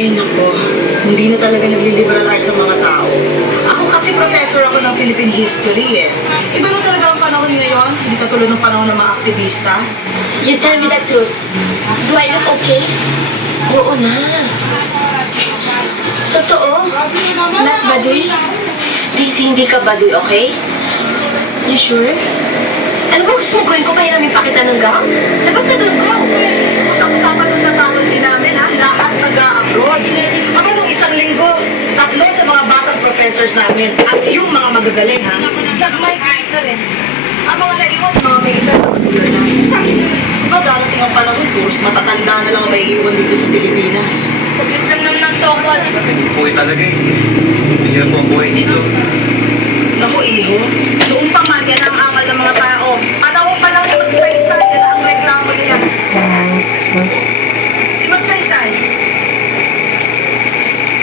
Ay, nako. Hindi na talaga nagli-liberal arts ang mga tao. Ako kasi professor ako ng Philippine history eh. Iba na talaga ang panahon ngayon. Hindi katulad ng panahon ng mga aktivista. You tell me the truth. Do I look okay? Oo na. Totoo? Not baduy? Daisy, hindi ka baduy, okay? You sure? Ano ba gusto mo gawin ko kaya namin pakita ng gown? Labas na doon ko! Usap-usapan doon sa faculty namin ha. Lahat nag-a-abroad. Aba nung isang linggo, 3 sa mga batang professors namin at yung mga magagaling ha. Nag-migrate na rin. Ang mga naiwan, mga may iba na katulad namin. Diba darating ang panahon, puros matatanda na lang ang may iwan dito sa Pilipinas. Saglit lang naman ng toko. Puwi talaga eh. Mahirap po ang buhay dito. Naku, iho. Noong pa man, yan ang angal ng mga tao. Panahon pa lang yung magsaysay. Yan ang reklamo nila. Si magsaysay.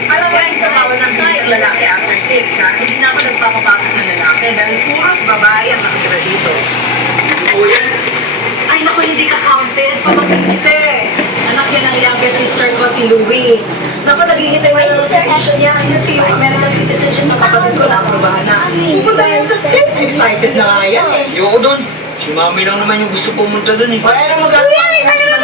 Alam mo, hindi ka bawal ng bilang lalaki after 6, ha? Hindi na ako nagpapapasok ng lalaki dahil puros babae ang nakatira dito. Po yan. Ay, naku, hindi ka counted. Pamangkin kita eh. Anak yan ang youngest sister ko, si Louie. Naku, naghihintay na yung protection niya. Yan si American citizenship ng kapatid ko na aprobahan na. Pupunta yan sa States. Excited na nga yan eh. Ayoko doon. Si mami lang naman yung gusto pumunta doon eh. Wala nang magagawa.